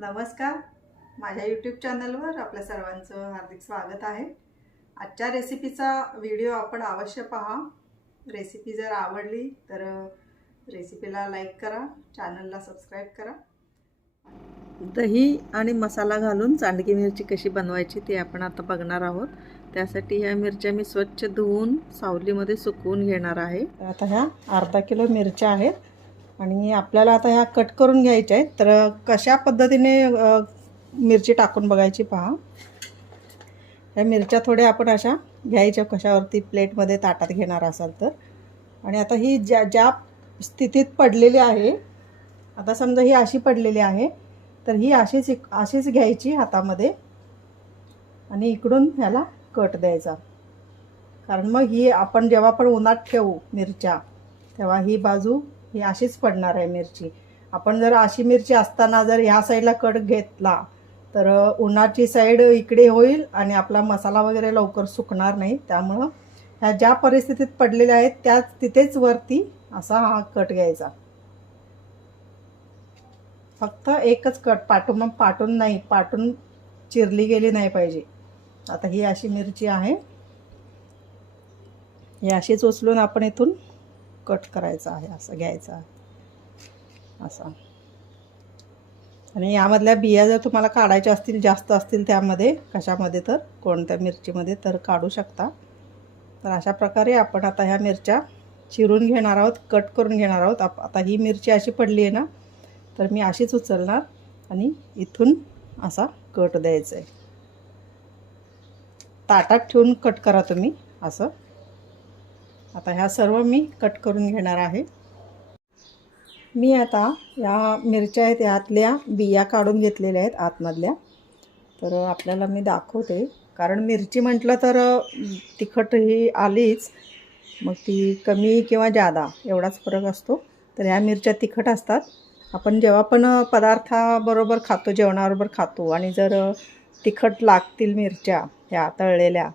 नमस्कार. माझ्या यूट्यूब चॅनलवर आपल्या सर्वांचं हार्दिक स्वागत आहे. आजच्या रेसिपीचा व्हिडिओ आपण अवश्य पहा. रेसिपी जर आवडली तर रेसिपीला लाईक करा चॅनलला सबस्क्राईब करा. दही आणि मसाला घालून चांडगी मिरची कशी बनवायची ती आपण आता बघणार आहोत. त्यासाठी ह्या मिरच्या मी स्वच्छ धुवून सावलीमध्ये सुकवून घेणार आहे. आता ह्या अर्धा किलो मिरच्या आहेत. आणि आपल्याला आता ह्या कट करून घ्यायच्या आहेत. तर कशा पद्धतीने मिरची टाकून बघायची पहा. ह्या मिरच्या थोड्या आपण अशा घ्यायच्या कशावरती प्लेटमध्ये ताटात घेणार असाल तर. आणि आता ही ज्या ज्या स्थितीत पडलेली आहे आता समजा ही अशी पडलेली आहे तर ही अशीच अशीच घ्यायची हातामध्ये. आणि इकडून ह्याला कट द्यायचा. कारण मग ही आपण जेव्हा पण उन्हात ठेवू मिरच्या तेव्हा ही बाजू ही अशीच पडणार आहे मिरची. आपण जर अशी मिरची असताना जर ह्या साईडला कट घेतला तर उन्हाची साईड इकडे होईल आणि आपला मसाला वगैरे लवकर सुकणार नाही. त्यामुळं ह्या ज्या परिस्थितीत पडलेल्या आहेत त्या तिथेच वरती असा हा कट घ्यायचा. फक्त एकच कट पाठून मग पाठून नाही पाठून चिरली गेली नाही पाहिजे. आता ही अशी मिरची आहे. ही अशीच उचलून आपण इथून कट करायचा आहे असं घ्यायचं आहे. असं. आणि यामधल्या बिया जर तुम्हाला काढायच्या असतील जास्त असतील त्यामध्ये कशामध्ये तर कोणत्या मिरचीमध्ये तर काढू शकता. तर अशा प्रकारे आपण आता ह्या मिरच्या चिरून घेणार आहोत कट करून घेणार आहोत. आप आता ही मिरची अशी पडली आहे ना तर मी अशीच उचलणार आणि इथून असा कट द्यायचा आहे. ताटात ठेवून कट करा तुम्ही असं. आता ह्या सर्व मी कट करून घेणार आहे. मी आता या मिरच्या आहेत यातल्या बिया काढून घेतलेल्या आहेत आतमधल्या. तर आपल्याला मी दाखवते. कारण मिरची म्हटलं तर तिखट ही आलीच. मग ती कमी किंवा जादा एवढाच फरक असतो. तर ह्या मिरच्या तिखट असतात. आपण जेव्हा पण पदार्थाबरोबर खातो जेवणाबरोबर खातो आणि जर तिखट लागतील मिरच्या ह्या तळलेल्या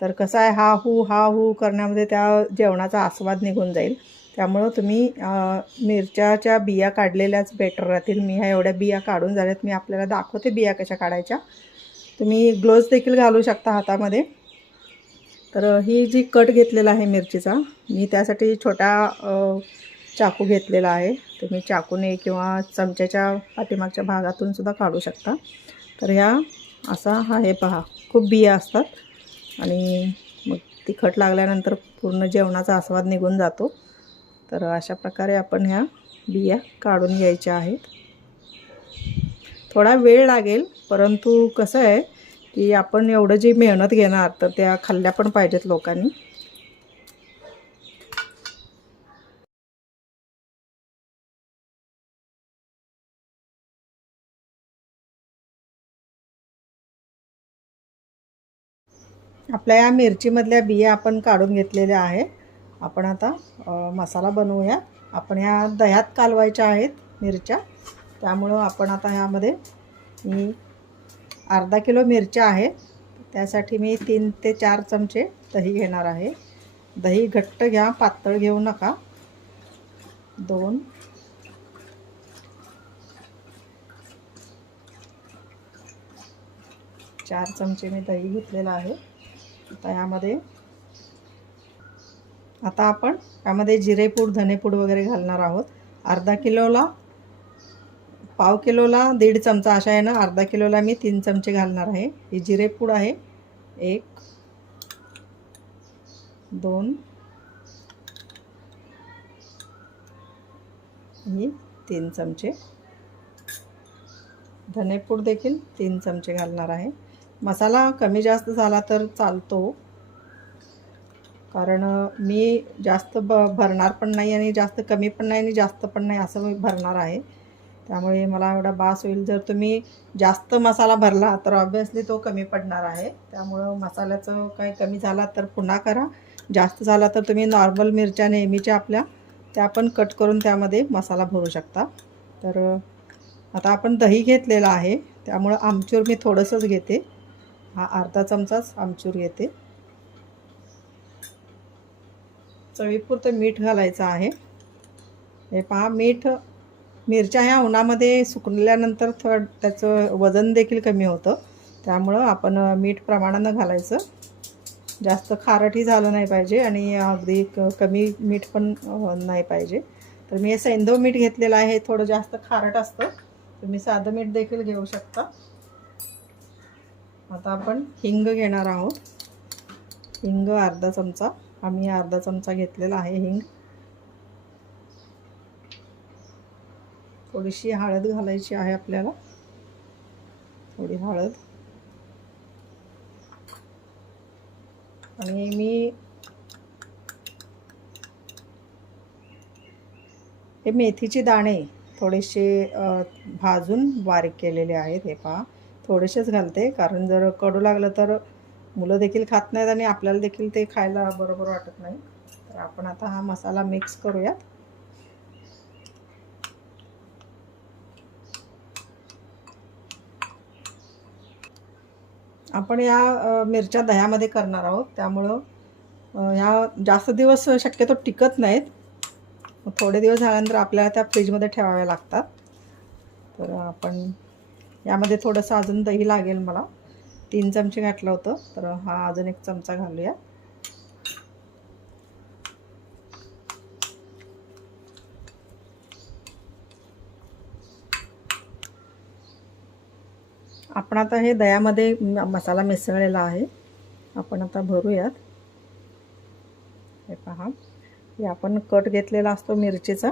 तर कसं आहे हा हू हा हू करण्यामध्ये त्या जेवणाचा आस्वाद निघून जाईल. त्यामुळं तुम्ही मिरच्याच्या बिया काढलेल्याच बेटर राहतील. मी ह्या एवढ्या बिया काढून झाल्यात. मी आपल्याला दाखवते बिया कशा काढायच्या. तुम्ही ग्लोव्ज देखील घालू शकता हातामध्ये. तर ही जी कट घेतलेला आहे मिरचीचा मी त्यासाठी छोटा चाकू घेतलेला आहे. तुम्ही चाकूने किंवा चमच्याच्या पाठीमागच्या भागातून सुद्धा काढू शकता. तर ह्या असा हा हे पहा. खूप बिया असतात. आणि मग तिखट लागल्यानंतर पूर्ण जेवणाचा आस्वाद निघून जातो. तर अशा प्रकारे आपण ह्या बिया काढून घ्यायच्या आहेत. थोडा वेळ लागेल परंतु कसं आहे की आपण एवढं जी मेहनत घेणार तर त्या खाल्ल्या पण पाहिजेत लोकांनी. आपल्या या मिरचीमधल्या बिया आपण काढून घेतलेल्या आहे आपण आता मसाला बनवूया. आपण ह्या दह्यात कालवायच्या आहेत मिरच्या. त्यामुळं आपण आता ह्यामध्ये मी अर्धा किलो मिरच्या आहेत त्यासाठी मी तीन ते चार चमचे दही घेणार आहे. दही घट्ट घ्या पातळ घेऊ नका. दोन. चार चमचे मी दही घेतलेलं आहे. आता यामध्ये आता आपण यामध्ये जिरेपूड धनेपूड वगैरे घालणार आहोत. अर्धा किलोला पाव किलोला दीड चमचा अशा आहे ना अर्धा किलोला मी तीन चमचे घालणार आहे. ही जिरेपूड आहे. एक दोन ही तीन चमचे. धनेपूड देखील तीन चमचे घालणार आहे. मसाला कमी जास्त झाला तर चालतो. कारण मी जास्त ब भरणार पण नाही आणि जास्त कमी पण नाही आणि जास्त पण नाही असं मी भरणार आहे. त्यामुळे मला एवढा बास होईल. जर तुम्ही जास्त मसाला भरला तर ऑब्वियसली तो कमी पडणार आहे. त्यामुळं मसाल्याचं काही कमी झाला तर पुन्हा करा. जास्त झाला तर तुम्ही नॉर्मल मिरच्या नेहमीच्या आपल्या त्या पण कट करून त्यामध्ये मसाला भरू शकता. तर आता आपण दही घेतलेला आहे. त्यामुळं आमचूर मी थोडंसंच घेते. हा अर्धा चमचाच आमचूर येते. चवीपुरतं मीठ घालायचं आहे. हे पहा मीठ मिरच्या ह्या उन्हामध्ये सुकल्यानंतर थोडं त्याचं वजन देखील कमी होतं. त्यामुळं आपण मीठ प्रमाणानं घालायचं. जास्त खारटही झालं नाही पाहिजे आणि अगदी क कमी मीठ पण नाही पाहिजे. तर मी हे सैंधव मीठ घेतलेलं आहे. थोडं जास्त खारट असतं. तुम्ही साधं मीठ देखील घेऊ शकता. आता आपण हिंग घेणार आहोत. हिंग अर्धा चमचा. आम्ही अर्धा चमचा घेतलेला आहे हिंग. थोडीशी हळद घालायची आहे आपल्याला. थोडी हळद. आणि मी हे मेथीचे दाणे थोडेसे भाजून बारीक केलेले आहेत हे पहा. थोडेसेच घालते. कारण जर कडू लागलं तर मुलं देखील खात नाहीत आणि आपल्याला देखील ते खायला बरोबर वाटत नाही. तर आपण आता हा मसाला मिक्स करूयात. आपण या मिरच्या दह्यामध्ये करणार आहोत. त्यामुळं ह्या जास्त दिवस शक्यतो टिकत नाहीत. थोडे दिवस झाल्यानंतर आपल्याला त्या फ्रीजमध्ये ठेवाव्या लागतात. तर आपण यामध्ये थोडंसं अजून दही लागेल मला. तीन चमचे घातलं होतं तर हा अजून एक चमचा घालूया. आपण आता हे दह्यामध्ये मसाला मिसळलेला आहे. आपण आता भरूयात. हे पहा. हे आपण कट घेतलेला असतो मिरचीचा.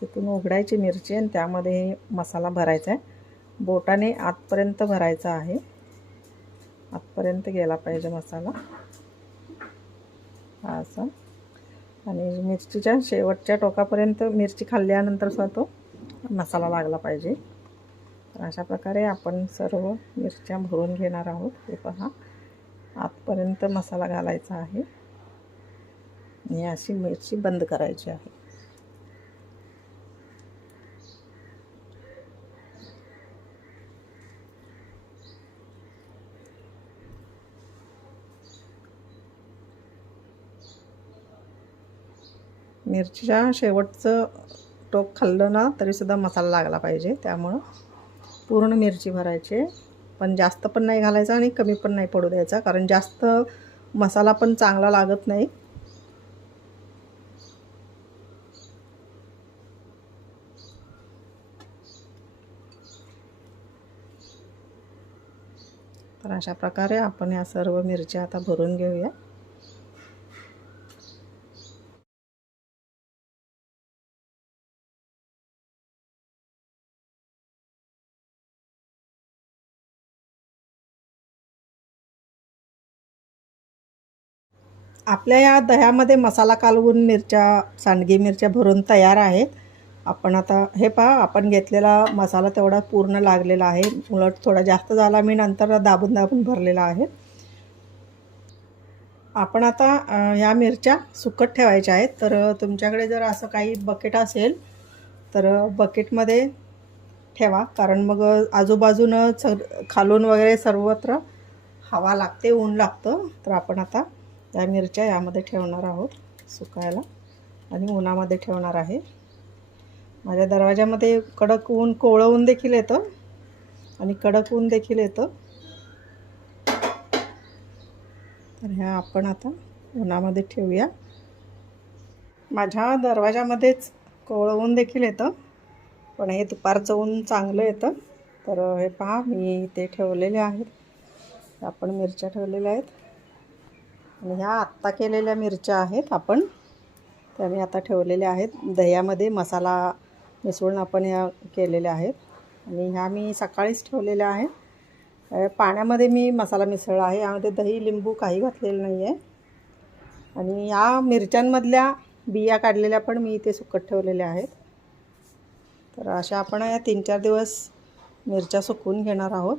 तिथून उघडायची मिरची आणि त्यामध्ये हे मसाला भरायचा आहे. बोटाने आतपर्यंत भरायचा आहे. आतपर्यंत गेला पाहिजे मसाला. हा असा. आणि मिरचीच्या शेवटच्या टोकापर्यंत मिरची खाल्ल्यानंतर सुद्धा तो मसाला लागला पाहिजे. तर अशा प्रकारे आपण सर्व मिरच्या भरून घेणार आहोत. हे पहा. आतपर्यंत मसाला घालायचा आहे. आणि अशी मिरची बंद करायची आहे. मिरचीच्या शेवटचं टोक खाल्लं ना तरीसुद्धा मसाला लागला पाहिजे. त्यामुळं पूर्ण मिरची भरायची. पण जास्त पण नाही घालायचा आणि कमी पण नाही पडू द्यायचा कारण जास्त मसाला पण चांगला लागत नाही. तर अशा प्रकारे आपण या सर्व मिरच्या आता भरून घेऊया. आपल्या या दह्यामध्ये मसाला कालवून मिरच्या सांडगी मिरच्या भरून तयार आहेत. आपण आता हे पहा आपण घेतलेला मसाला तेवढा पूर्ण लागलेला आहे. उलट थोडा जास्त झाला मी नंतर दाबून दाबून भरलेला आहे. आपण आता ह्या मिरच्या सुकट ठेवायच्या आहेत. तर तुमच्याकडे जर असं काही बकेट असेल तर बकेटमध्ये ठेवा. कारण मग आजूबाजूनं च खालून वगैरे सर्वत्र हवा लागते ऊन लागतं. तर आपण आता त्या मिरच्या यामध्ये ठेवणार आहोत सुकायला. आणि उन्हामध्ये ठेवणार आहे. माझ्या दरवाजामध्ये कडक ऊन कोवळवून ऊन देखील येतं. आणि कडक ऊन देखील येतं. तर ह्या आपण आता उन्हामध्ये ठेवूया. माझ्या दरवाजामध्येच कोवळं ऊन देखील येतं. पण हे दुपारचं ऊन चांगलं येतं. तर हे पहा मी ते ठेवलेले आहेत. आपण मिरच्या ठेवलेल्या आहेत. आणि ह्या आत्ता केलेल्या मिरच्या आहेत आपण. त्या मी आता ठेवलेल्या आहेत. दह्यामध्ये मसाला मिसळून आपण ह्या केलेल्या आहेत. आणि ह्या मी सकाळीच ठेवलेल्या आहेत. पाण्यामध्ये मी मसाला मिसळला आहे. यामध्ये दही लिंबू काही घातलेलं नाही आहे आणि या मिरच्यांमधल्या बिया काढलेल्या पण मी इथे सुकट ठेवलेल्या आहेत. तर अशा आपण या तीन चार दिवस मिरच्या सुकवून घेणार आहोत.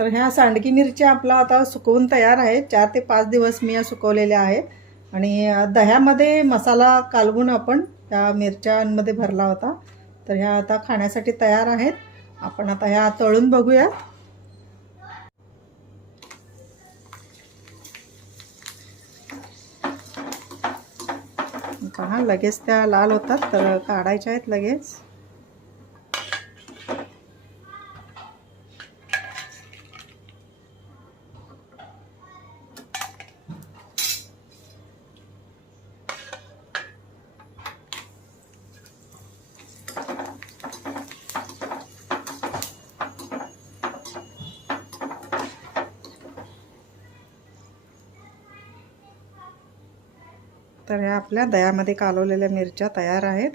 तर ह्या सांडगी मिरच्या आपला आता सुकवून तयार आहे चार ते पाच दिवस मी या सुकवलेल्या आहेत. आणि दह्यामध्ये मसाला कालवून आपण त्या मिरच्यांमध्ये भरला होता. तर ह्या आता खाण्यासाठी तयार आहेत. आपण आता ह्या तळून बघूया पहा लगेच त्या लाल होतात. तर काढायच्या आहेत लगेच. तर ह्या आपल्या दह्यामध्ये कालवलेल्या मिरच्या तयार आहेत.